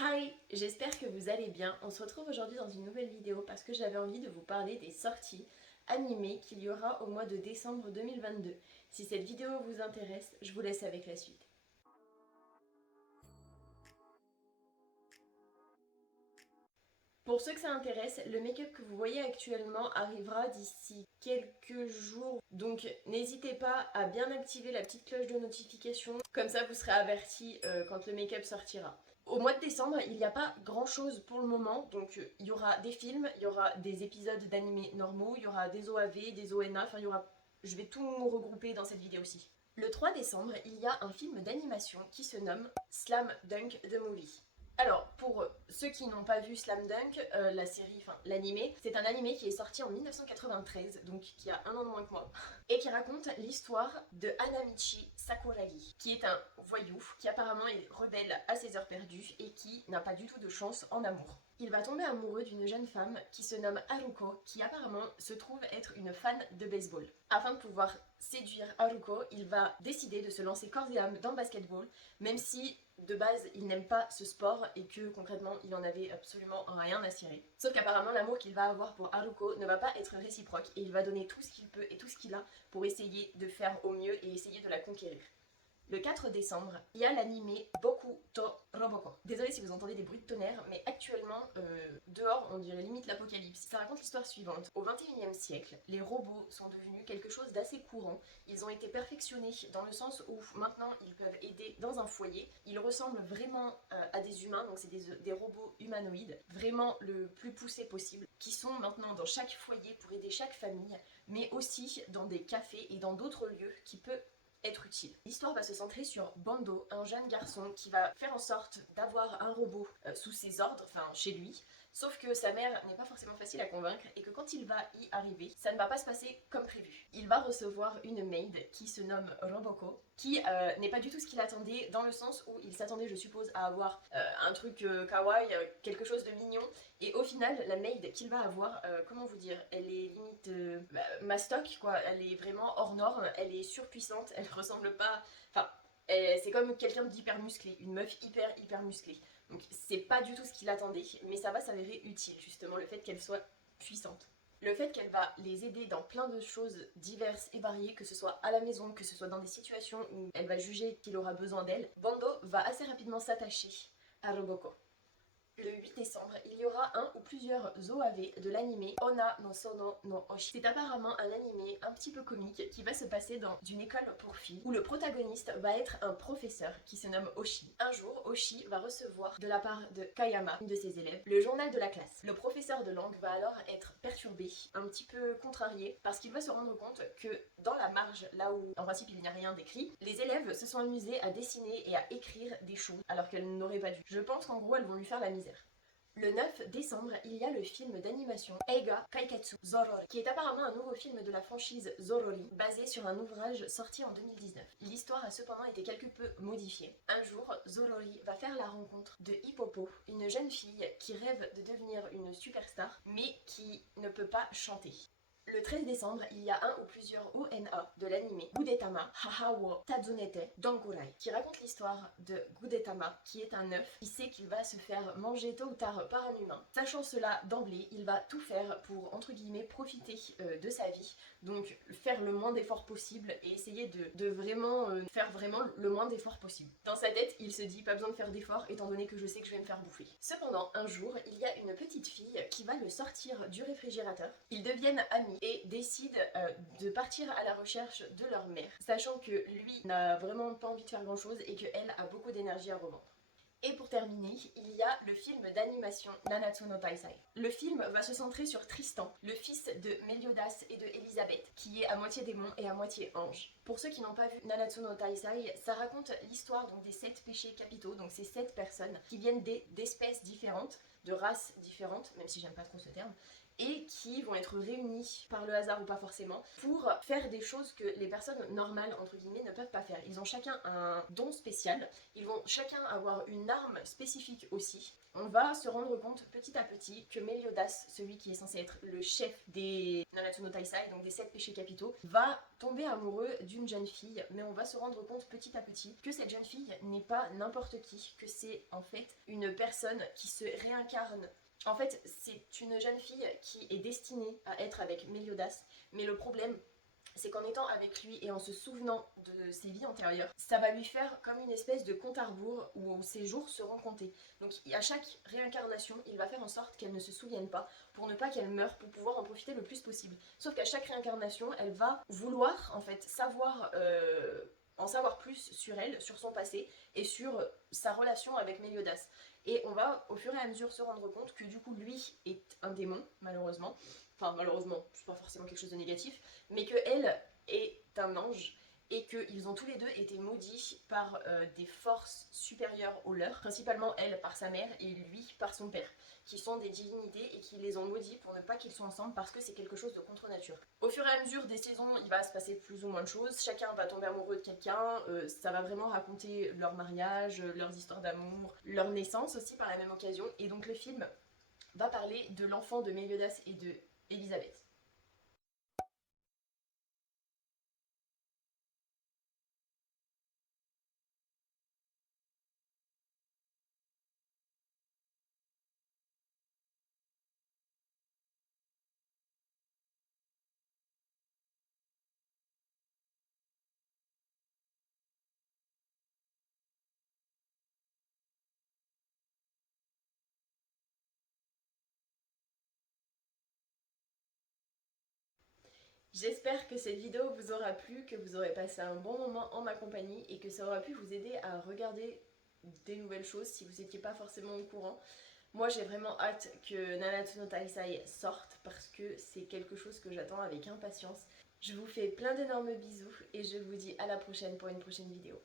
Hi, j'espère que vous allez bien. On se retrouve aujourd'hui dans une nouvelle vidéo parce que j'avais envie de vous parler des sorties animées qu'il y aura au mois de décembre 2022. Si cette vidéo vous intéresse, je vous laisse avec la suite. Pour ceux que ça intéresse, le make-up que vous voyez actuellement arrivera d'ici quelques jours. Donc n'hésitez pas à bien activer la petite cloche de notification, comme ça vous serez averti quand le make-up sortira. Au mois de décembre, il n'y a pas grand chose pour le moment, donc il y aura des films, il y aura des épisodes d'animés normaux, il y aura des OAV, des ONA, enfin il y aura... Je vais tout regrouper dans cette vidéo-ci. Le 3 décembre, il y a un film d'animation qui se nomme Slam Dunk the Movie. Alors, pour ceux qui n'ont pas vu Slam Dunk, la série, enfin l'animé, c'est un animé qui est sorti en 1993, donc qui a un an de moins que moi, et qui raconte l'histoire de Hanamichi Sakuragi, qui est un voyou qui apparemment est rebelle à ses heures perdues et qui n'a pas du tout de chance en amour. Il va tomber amoureux d'une jeune femme qui se nomme Haruko, qui apparemment se trouve être une fan de baseball. Afin de pouvoir séduire Haruko, il va décider de se lancer corps et âme dans le basketball, même si de base il n'aime pas ce sport et que concrètement il en avait absolument rien à cirer. Sauf qu'apparemment l'amour qu'il va avoir pour Haruko ne va pas être réciproque et il va donner tout ce qu'il peut et tout ce qu'il a pour essayer de faire au mieux et essayer de la conquérir. Le 4 décembre, il y a l'animé Boku to Roboko. Désolée si vous entendez des bruits de tonnerre, mais actuellement, dehors, on dirait limite l'apocalypse. Ça raconte l'histoire suivante. Au 21e siècle, les robots sont devenus quelque chose d'assez courant. Ils ont été perfectionnés dans le sens où maintenant ils peuvent aider dans un foyer. Ils ressemblent vraiment à des humains, donc c'est des robots humanoïdes, vraiment le plus poussé possible, qui sont maintenant dans chaque foyer pour aider chaque famille, mais aussi dans des cafés et dans d'autres lieux qui peuvent être utile. L'histoire va se centrer sur Bando, un jeune garçon qui va faire en sorte d'avoir un robot sous ses ordres, enfin chez lui, sauf que sa mère n'est pas forcément facile à convaincre et que quand il va y arriver, ça ne va pas se passer comme prévu. Il va recevoir une maid qui se nomme Roboko, qui n'est pas du tout ce qu'il attendait, dans le sens où il s'attendait, je suppose, à avoir un truc kawaii, quelque chose de mignon, et au final, la maid qu'il va avoir, comment vous dire, elle est limite mastoc, quoi, elle est vraiment hors norme, elle est surpuissante, elle ressemble pas... Enfin, c'est comme quelqu'un d'hyper musclé, une meuf hyper musclée. Donc c'est pas du tout ce qu'il attendait, mais ça va s'avérer utile, justement, le fait qu'elle soit puissante. Le fait qu'elle va les aider dans plein de choses diverses et variées, que ce soit à la maison, que ce soit dans des situations où elle va juger qu'il aura besoin d'elle, Bando va assez rapidement s'attacher à Roboko. Le 8 décembre, il y aura un ou plusieurs OAV de l'anime Onna no Sono no Oshi. C'est apparemment un animé un petit peu comique qui va se passer dans une école pour filles où le protagoniste va être un professeur qui se nomme Oshi. Un jour, Oshi va recevoir de la part de Kayama, une de ses élèves, le journal de la classe. Le professeur de langue va alors être perturbé, un petit peu contrarié, parce qu'il va se rendre compte que dans la marge, là où en principe il n'y a rien d'écrit, les élèves se sont amusés à dessiner et à écrire des choses alors qu'elles n'auraient pas dû. Je pense qu'en gros elles vont lui faire la misère. Le 9 décembre, il y a le film d'animation Eiga Kaiketsu Zorori, qui est apparemment un nouveau film de la franchise Zorori, basé sur un ouvrage sorti en 2019. L'histoire a cependant été quelque peu modifiée. Un jour, Zorori va faire la rencontre de Hippopo, une jeune fille qui rêve de devenir une superstar, mais qui ne peut pas chanter. Le 13 décembre, il y a un ou plusieurs ONA de l'anime Gudetama Haha wo Tadzunete Donkurai, qui raconte l'histoire de Gudetama, qui est un œuf qui sait qu'il va se faire manger tôt ou tard par un humain. Sachant cela d'emblée, il va tout faire pour, entre guillemets, profiter de sa vie, donc faire le moins d'efforts possible et essayer de vraiment faire vraiment le moins d'efforts possible. Dans sa tête, il se dit pas besoin de faire d'efforts étant donné que je sais que je vais me faire bouffer. Cependant, un jour, il y a une petite fille qui va le sortir du réfrigérateur. Ils deviennent amis et décident de partir à la recherche de leur mère, sachant que lui n'a vraiment pas envie de faire grand chose et qu'elle a beaucoup d'énergie à revendre. Et pour terminer, il y a le film d'animation Nanatsu no Taisai. Le film va se centrer sur Tristan, le fils de Meliodas et de Elisabeth, qui est à moitié démon et à moitié ange. Pour ceux qui n'ont pas vu Nanatsu no Taisai, ça raconte l'histoire donc des 7 péchés capitaux, donc ces 7 personnes qui viennent d'espèces différentes, de races différentes, même si j'aime pas trop ce terme, et qui vont être réunis par le hasard ou pas forcément pour faire des choses que les personnes normales entre guillemets ne peuvent pas faire. Ils ont chacun un don spécial, ils vont chacun avoir une arme spécifique aussi. On va se rendre compte petit à petit que Meliodas, celui qui est censé être le chef des Nanatsu no Taisai, donc des 7 péchés capitaux, va tomber amoureux d'une jeune fille, mais on va se rendre compte petit à petit que cette jeune fille n'est pas n'importe qui, que c'est en fait une personne qui se réincarne. En fait, c'est une jeune fille qui est destinée à être avec Méliodas, mais le problème, c'est qu'en étant avec lui et en se souvenant de ses vies antérieures, ça va lui faire comme une espèce de compte à rebours où ses jours seront comptés. Donc à chaque réincarnation, il va faire en sorte qu'elle ne se souvienne pas pour ne pas qu'elle meure, pour pouvoir en profiter le plus possible. Sauf qu'à chaque réincarnation, elle va vouloir en fait en savoir plus sur elle, sur son passé et sur sa relation avec Méliodas. Et on va au fur et à mesure se rendre compte que du coup lui est un démon, malheureusement. Enfin malheureusement, c'est pas forcément quelque chose de négatif, mais que elle est un ange et qu'ils ont tous les deux été maudits par des forces supérieures aux leurs, principalement elle par sa mère et lui par son père, qui sont des divinités et qui les ont maudits pour ne pas qu'ils soient ensemble parce que c'est quelque chose de contre nature. Au fur et à mesure des saisons, il va se passer plus ou moins de choses, chacun va tomber amoureux de quelqu'un, ça va vraiment raconter leur mariage, leurs histoires d'amour, leur naissance aussi par la même occasion, et donc le film va parler de l'enfant de Méliodas et de Elisabeth. J'espère que cette vidéo vous aura plu, que vous aurez passé un bon moment en ma compagnie et que ça aura pu vous aider à regarder des nouvelles choses si vous n'étiez pas forcément au courant. Moi j'ai vraiment hâte que Nanatsu no Taisai sorte parce que c'est quelque chose que j'attends avec impatience. Je vous fais plein d'énormes bisous et je vous dis à la prochaine pour une prochaine vidéo.